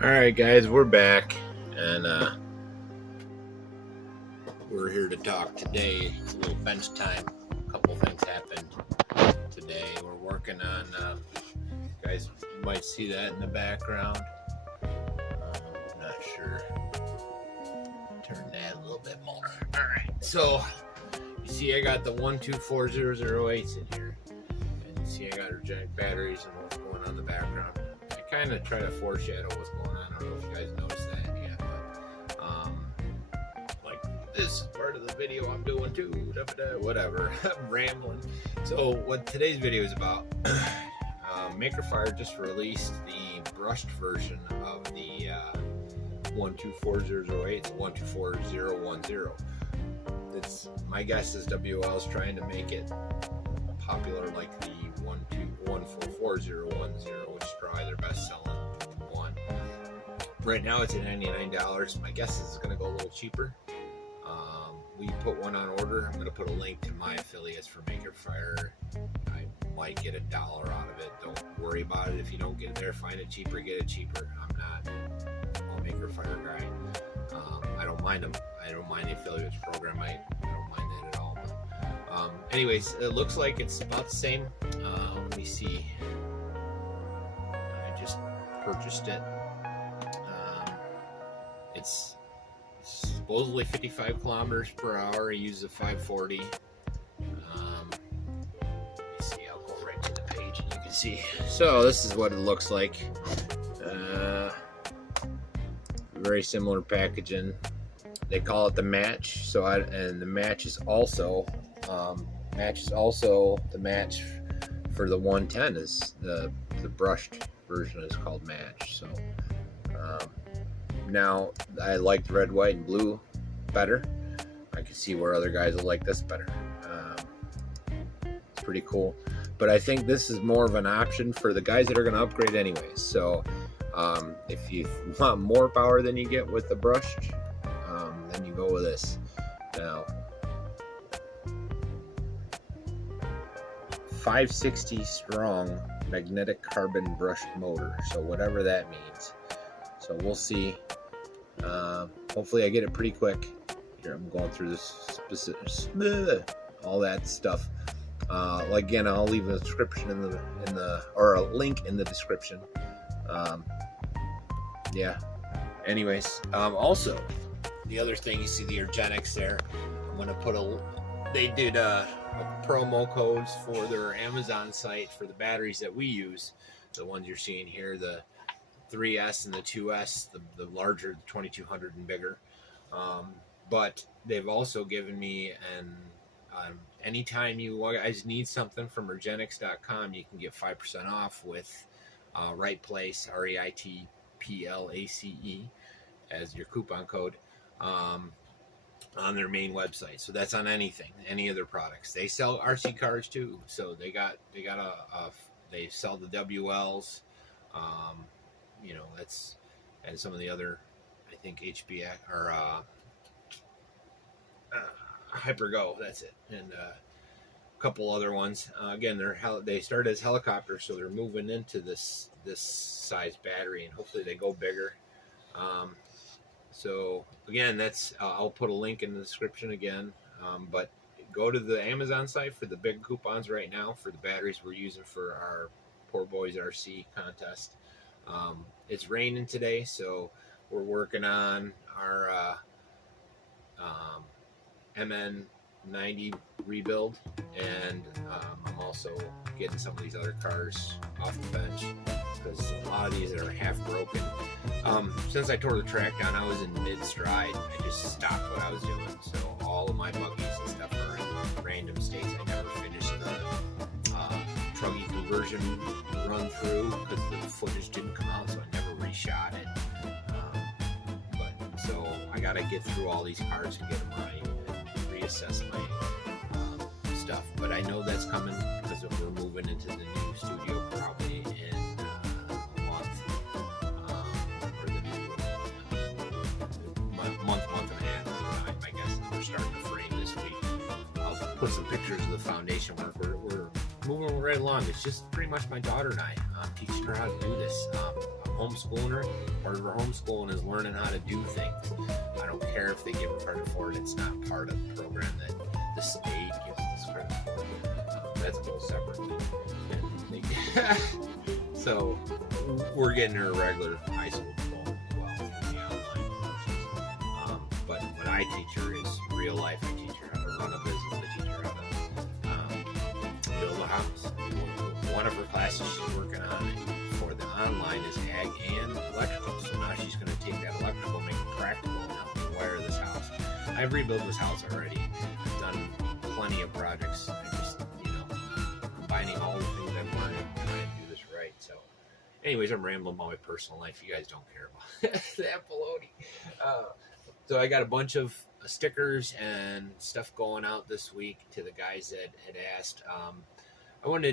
Alright guys, we're back and we're here to talk today. It's a little bench time. A couple things happened today. We're working on you guys might see that in the background. I'm not sure. Turn that a little bit more. Alright, so you see I got the 124008s in here. And you see I got organic batteries and what's going on in the background. I kind of try to foreshadow what's going on. I don't know if you guys noticed that yet, but like this part of the video I'm doing too, whatever. I'm rambling. So what today's video is about, Maker Fire just released the brushed version of the 124008, the 124010. It's, my guess is WL is trying to make it popular like the 124010, which is probably their best selling one. Right now it's at $99. My guess is it's going to go a little cheaper. We put one on order. I'm going to put a link to my affiliates for Maker Fire. I might get $1 out of it. Don't worry about it. If you don't get it there, find it cheaper, get it cheaper. I'm not a Maker Fire guy. I don't mind them. I don't mind the affiliates program. I don't mind that at all. But, anyways, it looks like it's about the same. Let me see. I just purchased it. It's supposedly 55 kilometers per hour. I use a 540. Let me see. I'll go right to the page and you can see. So this is what it looks like. Very similar packaging. They call it the match. So and the match is also the match for the 110 is the brushed version is called match. So now I like the red, white, and blue better. I can see where other guys will like this better. It's pretty cool, but I think this is more of an option for the guys that are going to upgrade anyways. So if you want more power than you get with the brushed, then you go with this. Now 560 strong magnetic carbon brushed motor, so whatever that means. So we'll see. Hopefully I get it pretty quick. Here I'm going through this all that stuff. Again, I'll leave a description in the or a link in the description. Yeah. Anyways, also the other thing, you see the UREGNEX there. I'm gonna put they did promo codes for their Amazon site for the batteries that we use. The ones you're seeing here, the 3S and the 2S, the larger, the 2200 and bigger. But they've also given me anytime you guys need something from UREGNEX.com, you can get 5% off with Right Place, REITPLACE, as your coupon code on their main website. So that's on anything, any of their products. They sell RC cars too, so they sell the WLs. You know, that's, and some of the other, I think HBX or HyperGo, that's it, and a couple other ones. Again, they started as helicopters, so they're moving into this size battery, and hopefully they go bigger. So again, that's I'll put a link in the description again, but go to the Amazon site for the big coupons right now for the batteries we're using for our Poor Boys RC contest. It's raining today, so we're working on our MN90 rebuild, and I'm also getting some of these other cars off the bench because a lot of these are half broken. Since I tore the track down, I was in mid-stride. I just stopped what I was doing, so all of my buggies and stuff are in random states. I never finished the Truggy conversion run through because the footage didn't come out, so I never reshot it. But so I gotta get through all these cars and get them right and reassess my stuff. But I know that's coming because we're moving into the new studio probably in a month, or the new month and a half. My guess is we're starting to frame this week. I'll put some pictures of the foundation work. We're moving right along. It's just pretty much my daughter and I teaching her how to do this. I'm homeschooling her. Part of her homeschooling is learning how to do things. I don't care if they give her credit for it. It's not part of the program that the state gives us credit for. That's a whole separate thing. So we're getting her a regular high school diploma as well from the online courses. But what I teach her is real life. I teach her how to run a business. I teach her how to build a house. One of her classes she's working on for the online is ag and electrical. So now she's going to take that electrical, make it practical, and help me wire this house. I've rebuilt this house already. I've done plenty of projects. I just, combining all the things I've learned and trying to do this right. So anyways, I'm rambling about my personal life. You guys don't care about that baloney. So I got a bunch of stickers and stuff going out this week to the guys that had asked. I want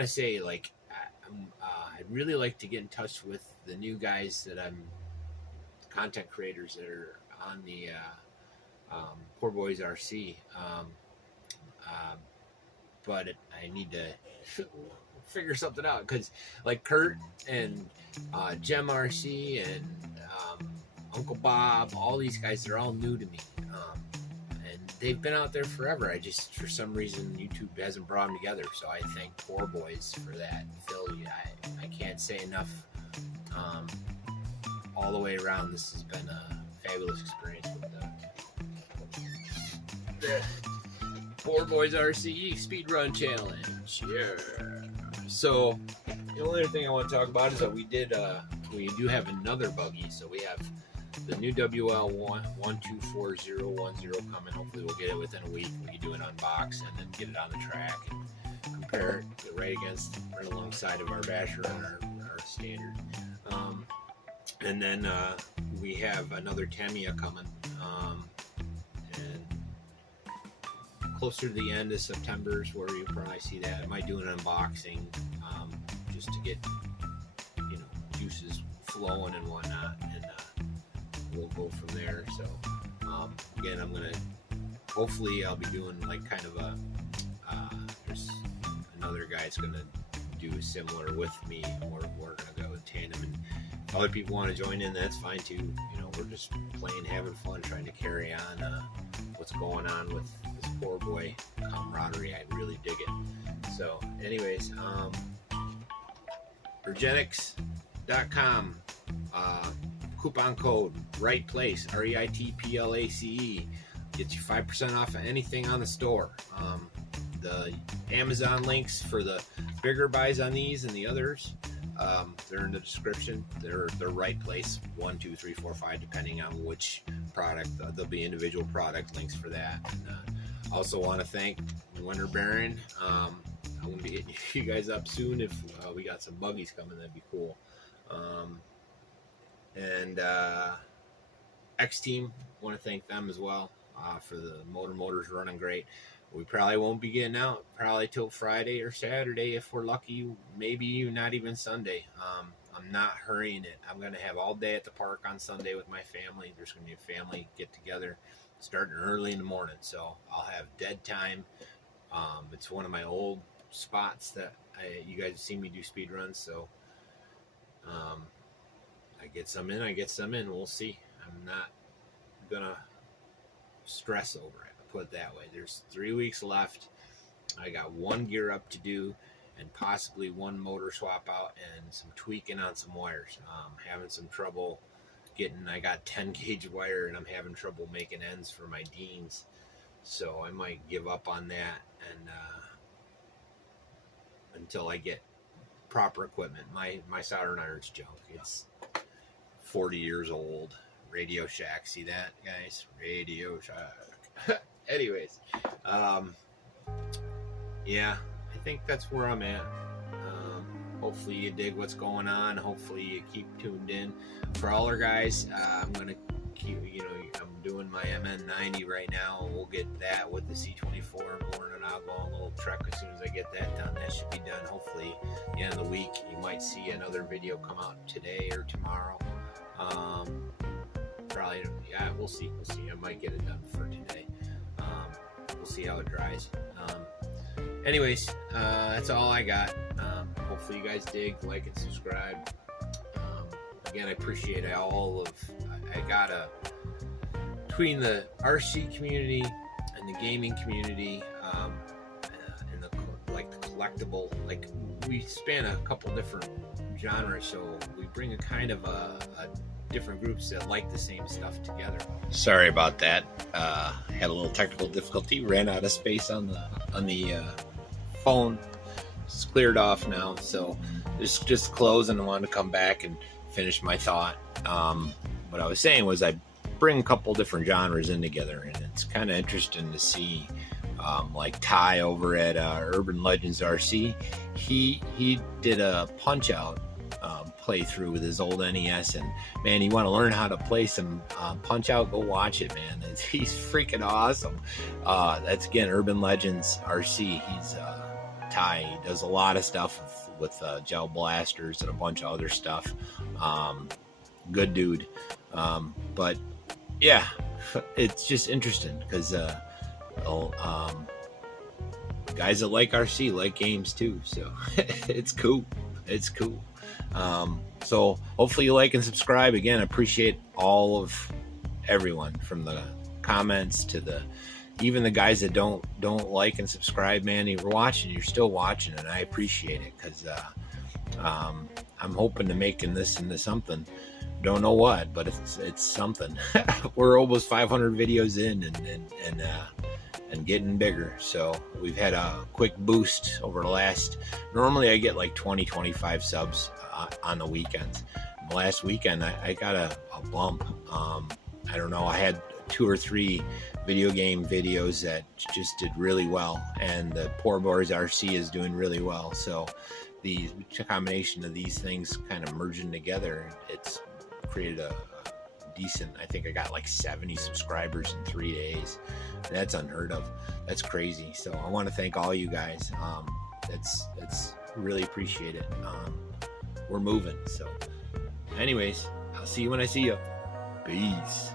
to say, like, I'd really like to get in touch with the new guys that content creators that are on the Poor Boys RC. But I need to figure something out, because like Kurt and Gem RC and Uncle Bob, all these guys, they're all new to me. And they've been out there forever. I just, for some reason, YouTube hasn't brought them together. So I thank Poor Boys for that. Phil, I can't say enough. All the way around, this has been a fabulous experience with the Poor Boys RCE Speedrun Challenge. Yeah. So the only other thing I want to talk about is that we do have another buggy. So we have the new WL124010 coming. Hopefully we'll get it within a week. We can do an unbox and then get it on the track and compare it right alongside of our Basher and our standard. And then we have another TAMIYA coming. And closer to the end of September is where you'll probably see that. I might do an unboxing just to get juices flowing and whatnot, and we'll go from there. So again, I'm gonna hopefully I'll be doing like kind of a there's another guy that's gonna do similar with me. We're gonna go in tandem, and if other people want to join in, that's fine too. We're just playing, having fun, trying to carry on what's going on with this Poor Boy camaraderie. I really dig it. So anyways, UREGNEX.com, coupon code right place, REITPLACE, gets you 5% off of anything on the store. The Amazon links for the bigger buys on these and the others, they're in the description. They're right place, 1, 2, 3, 4, 5, depending on which product. There'll be individual product links for that. And I also want to thank Winter Baron. I'm going to be hitting you guys up soon. If we got some buggies coming, that'd be cool. And X Team, want to thank them as well for the motors running great. We probably won't be getting out probably till Friday or Saturday if we're lucky, maybe not even Sunday. I'm not hurrying it. I'm going to have all day at the park on Sunday with my family. There's going to be a family get together starting early in the morning, so I'll have dead time. It's one of my old spots that you guys have seen me do speed runs, so I get some in, we'll see. I'm not gonna stress over it, put it that way. There's 3 weeks left. I got one gear up to do and possibly one motor swap out and some tweaking on some wires. Having some trouble I got 10 gauge wire and I'm having trouble making ends for my Deans, so I might give up on that and until I get proper equipment. My soldering iron's junk. It's 40 years old. Radio Shack, see that, guys? Radio Shack. Anyways, yeah, I think that's where I'm at. Hopefully you dig what's going on. Hopefully you keep tuned in. For all our guys, I'm gonna keep, I'm doing my MN90 right now, and we'll get that with the C24 morning. I'll go on a little trek as soon as I get that done. That should be done hopefully the end of the week. You might see another video come out today or tomorrow. Probably, yeah, we'll see. I might get it done for today. We'll see how it dries. Anyways, that's all I got. Hopefully you guys dig, like, and subscribe. again, I appreciate all of. I got between the RC community and the gaming community, and the collectible, like we span a couple different genres, so we bring a kind of a different groups that like the same stuff together. Sorry about that. Had a little technical difficulty. Ran out of space on the phone. It's cleared off now, so just close, and I wanted to come back and finish my thought. What I was saying was I bring a couple different genres in together, and it's kind of interesting to see. Like Ty over at Urban Legends RC, he did a Punch Out playthrough with his old NES, and man, you want to learn how to play some Punch Out, go watch it, man. He's freaking awesome. That's again Urban Legends RC. He's Ty. He does a lot of stuff with gel blasters and a bunch of other stuff. Good dude. But yeah, it's just interesting because guys that like RC like games too, so it's cool. So hopefully you like and subscribe. Again, I appreciate all of everyone, from the comments to even the guys that don't like and subscribe. Man, you're watching, you're still watching, and I appreciate it, because I'm hoping to making this into something. Don't know what, but it's something. We're almost 500 videos in, and getting bigger. So we've had a quick boost over the last. Normally I get like 20-25 subs on the weekends. Last weekend I got a bump. I don't know, I had 2 or 3 video game videos that just did really well, and the Poor Boys RC is doing really well. So the combination of these things kind of merging together, it's created a decent, I think I got like 70 subscribers in 3 days. That's unheard of. That's crazy. So I want to thank all you guys. It's really appreciate it. We're moving. So anyways, I'll see you when I see you. Peace.